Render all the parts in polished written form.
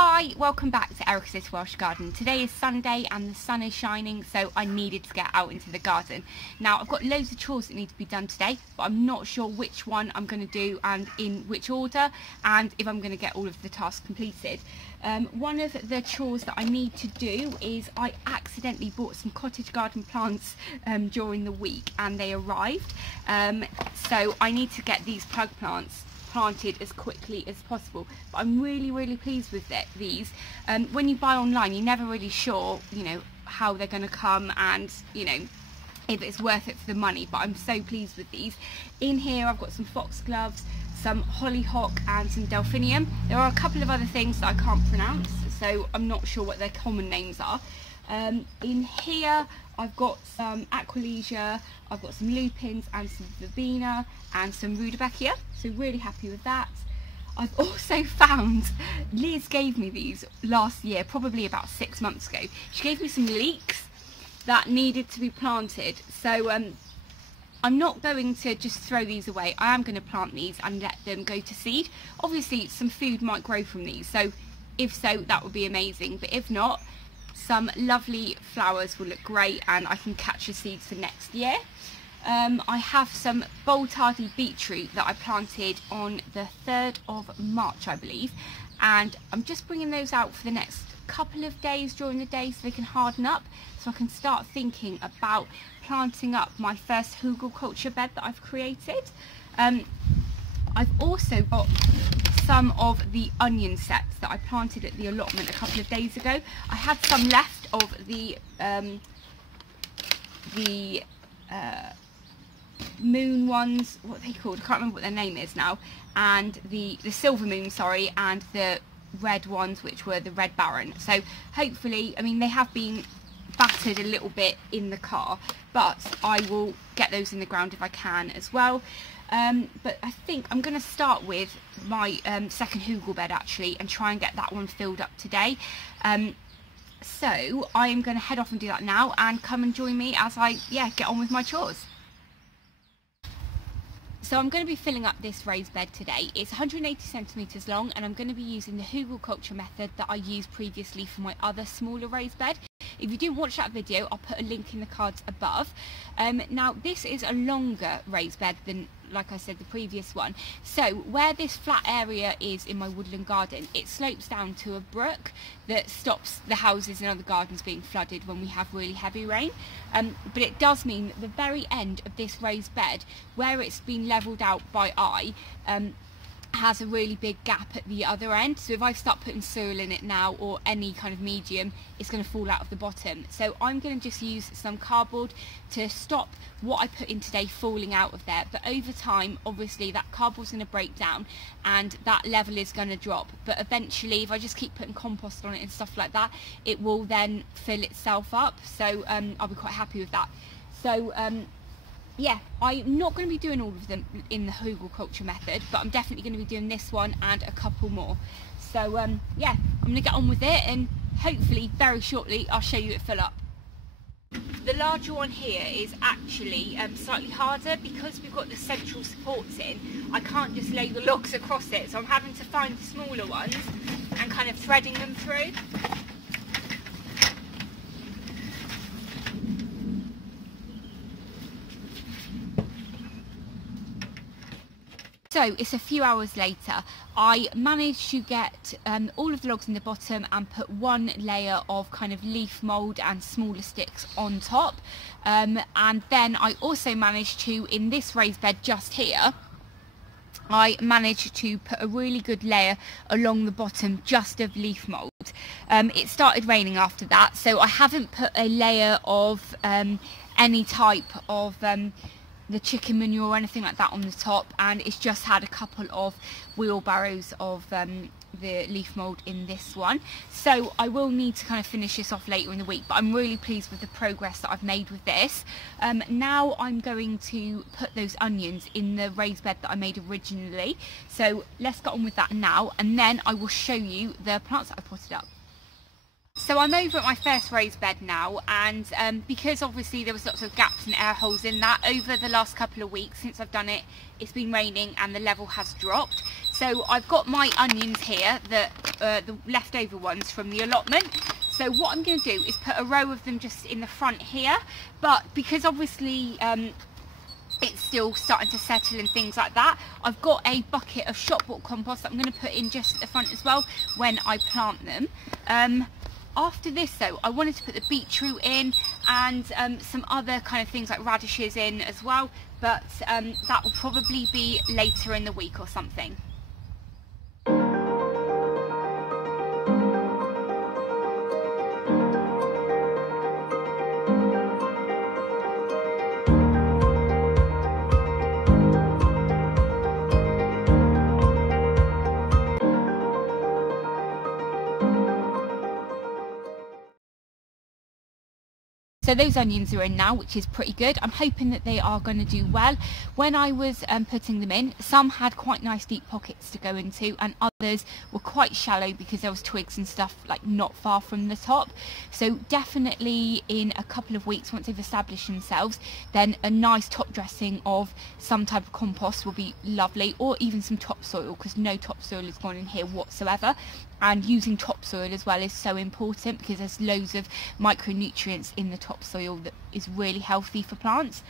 Hi, welcome back to Erica's Welsh Garden. Today is Sunday and the sun is shining, so I needed to get out into the garden. Now I've got loads of chores that need to be done today, but I'm not sure which one I'm going to do and in which order, and if I'm going to get all of the tasks completed. One of the chores that I need to do is I accidentally bought some cottage garden plants during the week and they arrived. So I need to get these plug plants planted as quickly as possible, but I'm really pleased with these. When you buy online, you're never really sure, you know, how they're going to come and, you know, if it's worth it for the money, but I'm so pleased with these. In here I've got some foxgloves, some hollyhock and some delphinium. There are a couple of other things that I can't pronounce, so I'm not sure what their common names are. In here I've got some aquilegia, I've got some lupins and some verbena and some rudbeckia, so really happy with that. I've also found, Liz gave me these last year, probably about 6 months ago. She gave me some leeks that needed to be planted, so I'm not going to just throw these away. I am going to plant these and let them go to seed. Obviously some food might grow from these, so if so, that would be amazing, but if not, some lovely flowers will look great and I can catch the seeds for next year. I have some bold hardy beetroot that I planted on the 3rd of March, I believe, and I'm just bringing those out for the next couple of days during the day so they can harden up, so I can start thinking about planting up my first hugelkultur bed that I've created. I've also got some of the onion sets that I planted at the allotment a couple of days ago. I had some left of the moon ones, what are they called? I can't remember what their name is now, and the silver moon, sorry, and the red ones, which were the red baron. So hopefully, I mean, they have been battered a little bit in the car, but I will get those in the ground if I can as well. But I think I'm going to start with my second hugel bed actually and try and get that one filled up today. So I am going to head off and do that now, and come and join me as I get on with my chores. So I'm going to be filling up this raised bed today. It's 180 centimetres long, and I'm going to be using the hugelkultur method that I used previously for my other smaller raised bed. If you didn't watch that video, I'll put a link in the cards above. Now this is a longer raised bed than, like I said, the previous one. So where this flat area is in my woodland garden, it slopes down to a brook that stops the houses and other gardens being flooded when we have really heavy rain. But it does mean that the very end of this raised bed, where it's been levelled out by eye, has a really big gap at the other end, so if I start putting soil in it now or any kind of medium, it's going to fall out of the bottom. So I'm going to just use some cardboard to stop what I put in today falling out of there, but over time obviously that cardboard's going to break down and that level is going to drop, but eventually if I just keep putting compost on it and stuff like that, it will then fill itself up, so I'll be quite happy with that. So yeah, I'm not going to be doing all of them in the hugelkultur method, but I'm definitely going to be doing this one and a couple more. So yeah, I'm going to get on with it, and hopefully very shortly I'll show you it fill up. The larger one here is actually slightly harder because we've got the central supports in. I can't just lay the logs across it, so I'm having to find the smaller ones and kind of threading them through. So it's a few hours later. I managed to get all of the logs in the bottom and put one layer of kind of leaf mould and smaller sticks on top, and then I also managed to, in this raised bed just here, I managed to put a really good layer along the bottom just of leaf mould. It started raining after that, so I haven't put a layer of any type of the chicken manure or anything like that on the top, and it's just had a couple of wheelbarrows of the leaf mould in this one. So I will need to kind of finish this off later in the week, but I'm really pleased with the progress that I've made with this. Now I'm going to put those onions in the raised bed that I made originally, so let's get on with that now, and then I will show you the plants that I potted up. So I'm over at my first raised bed now, and because obviously there was lots of gaps and air holes in that over the last couple of weeks since I've done it, it's been raining and the level has dropped. So I've got my onions here, the leftover ones from the allotment. So what I'm going to do is put a row of them just in the front here, but because obviously it's still starting to settle and things like that, I've got a bucket of shop bought compost that I'm going to put in just at the front as well when I plant them. After this though, I wanted to put the beetroot in and some other kind of things like radishes in as well, but that will probably be later in the week or something. So those onions are in now, which is pretty good. I'm hoping that they are going to do well. When I was putting them in, some had quite nice deep pockets to go into and others were quite shallow because there was twigs and stuff like not far from the top. So definitely in a couple of weeks, once they've established themselves, then a nice top dressing of some type of compost will be lovely, or even some topsoil, because no topsoil has gone in here whatsoever. And using topsoil as well is so important because there's loads of micronutrients in the topsoil that is really healthy for plants.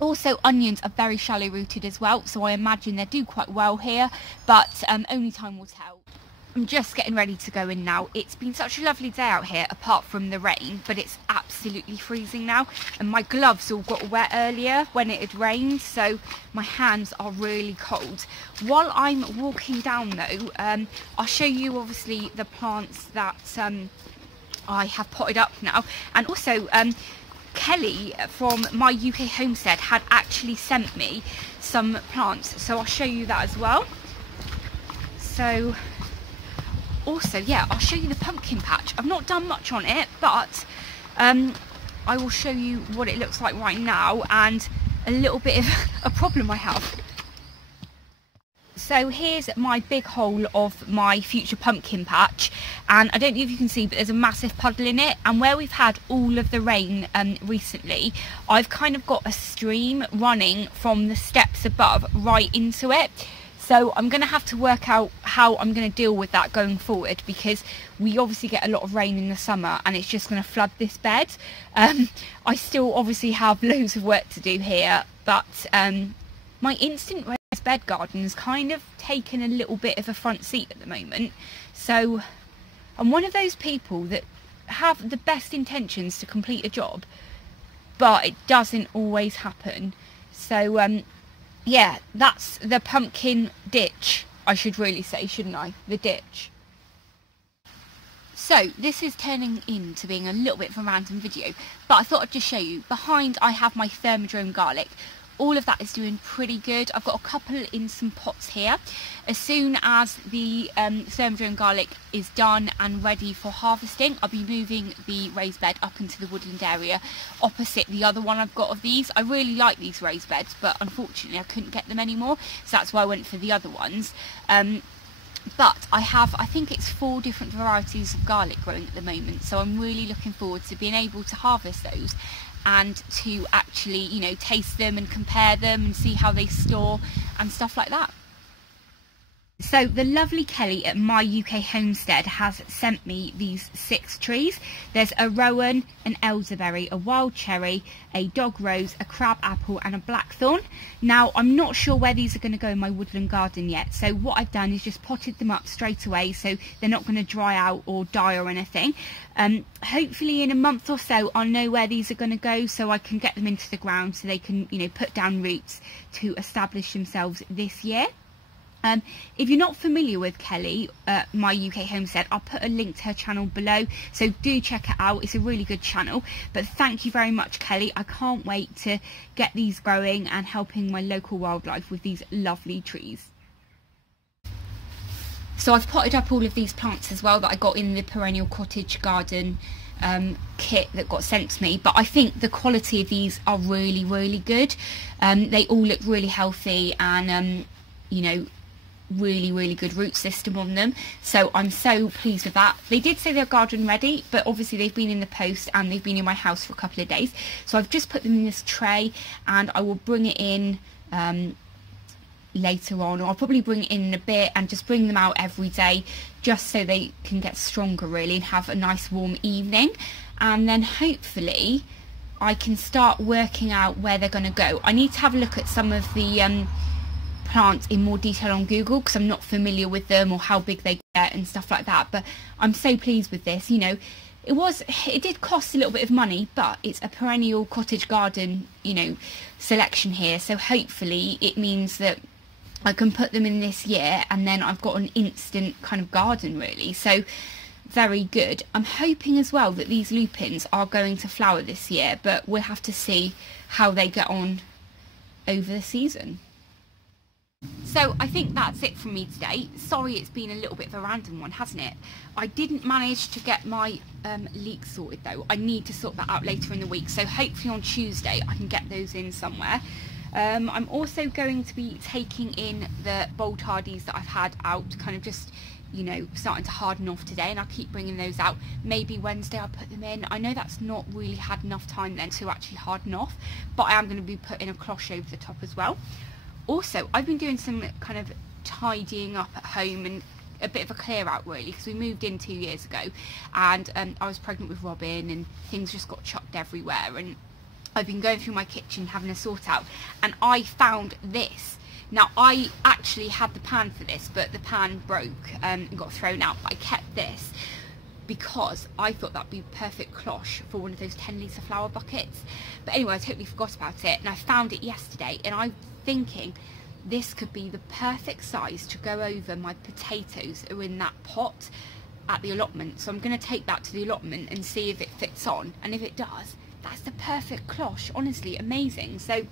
Also, onions are very shallow rooted as well, so I imagine they do quite well here, but only time will tell. I'm just getting ready to go in now. It's been such a lovely day out here apart from the rain, but it's absolutely freezing now, and my gloves all got wet earlier when it had rained, so my hands are really cold. While I'm walking down though, I'll show you obviously the plants that I have potted up now, and also Kelly from My UK Homestead had actually sent me some plants, so I'll show you that as well. So also, yeah, I'll show you the pumpkin patch. I've not done much on it, but I will show you what it looks like right now and a little bit of a problem I have. So here's my big hole of my future pumpkin patch, and I don't know if you can see, but there's a massive puddle in it, and where we've had all of the rain recently, I've kind of got a stream running from the steps above right into it. So I'm going to have to work out how I'm going to deal with that going forward, because we obviously get a lot of rain in the summer and it's just going to flood this bed. I still obviously have loads of work to do here, but my instant raised bed garden has kind of taken a little bit of a front seat at the moment. So I'm one of those people that have the best intentions to complete a job, but it doesn't always happen. So yeah, that's the pumpkin ditch, I should really say, shouldn't I? The ditch. So this is turning into being a little bit of a random video, but I thought I'd just show you. Behind I have my Germidour Garlic. All of that is doing pretty good. I've got a couple in some pots here. As soon as the Germidour Garlic is done and ready for harvesting, I'll be moving the raised bed up into the woodland area opposite the other one I've got of these. I really like these raised beds, but unfortunately I couldn't get them anymore, so that's why I went for the other ones. But I have, I think it's 4 different varieties of garlic growing at the moment, so I'm really looking forward to being able to harvest those and to actually, you know, taste them and compare them and see how they store and stuff like that. So the lovely Kelly at My UK Homestead has sent me these 6 trees. There's a rowan, an elderberry, a wild cherry, a dog rose, a crab apple and a blackthorn. Now I'm not sure where these are going to go in my woodland garden yet, so what I've done is just potted them up straight away so they're not going to dry out or die or anything. Hopefully in a month or so I'll know where these are going to go, so I can get them into the ground so they can, you know, put down roots to establish themselves this year. If you're not familiar with Kelly, My UK Homestead, I'll put a link to her channel below, so do check it out. It's a really good channel. But thank you very much, Kelly. I can't wait to get these growing and helping my local wildlife with these lovely trees. So I've potted up all of these plants as well that I got in the perennial cottage garden kit that got sent to me, but I think the quality of these are really, really good. They all look really healthy and you know, really good root system on them, so I'm so pleased with that. They did say they're garden ready, but obviously they've been in the post and they've been in my house for a couple of days, so I've just put them in this tray and I will bring it in later on, or I'll probably bring it in a bit and just bring them out every day just so they can get stronger really and have a nice warm evening. And then hopefully I can start working out where they're going to go. I need to have a look at some of the plants in more detail on Google because I'm not familiar with them or how big they get and stuff like that, but I'm so pleased with this. You know, it did cost a little bit of money, but it's a perennial cottage garden, you know, selection here, so hopefully it means that I can put them in this year and then I've got an instant kind of garden really, so very good. I'm hoping as well that these lupins are going to flower this year, but we'll have to see how they get on over the season. So I think that's it from me today. Sorry it's been a little bit of a random one, hasn't it? I didn't manage to get my leeks sorted though. I need to sort that out later in the week, so hopefully on Tuesday I can get those in somewhere. I'm also going to be taking in the bold hardies that I've had out, kind of just, you know, starting to harden off today, and I'll keep bringing those out. Maybe Wednesday I'll put them in. I know that's not really had enough time then to actually harden off, but I am going to be putting a cloche over the top as well. Also, I've been doing some kind of tidying up at home and a bit of a clear out really, because we moved in 2 years ago and I was pregnant with Robin and things just got chucked everywhere, and I've been going through my kitchen having a sort out, and I found this. Now I actually had the pan for this, but the pan broke and got thrown out, but I kept this because I thought that'd be perfect cloche for one of those 10-litre flower buckets. But anyway, I totally forgot about it and I found it yesterday, and I'm thinking this could be the perfect size to go over my potatoes that are in that pot at the allotment. So I'm going to take that to the allotment and see if it fits on, and if it does, that's the perfect cloche. Honestly, amazing. So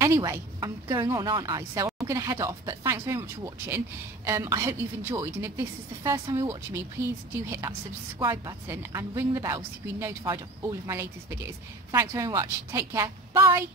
anyway, I'm going on, aren't I? So I'm going to head off, but thanks very much for watching. I hope you've enjoyed, and if this is the first time you're watching me, please do hit that subscribe button and ring the bell so you'll be notified of all of my latest videos. Thanks very much. Take care. Bye.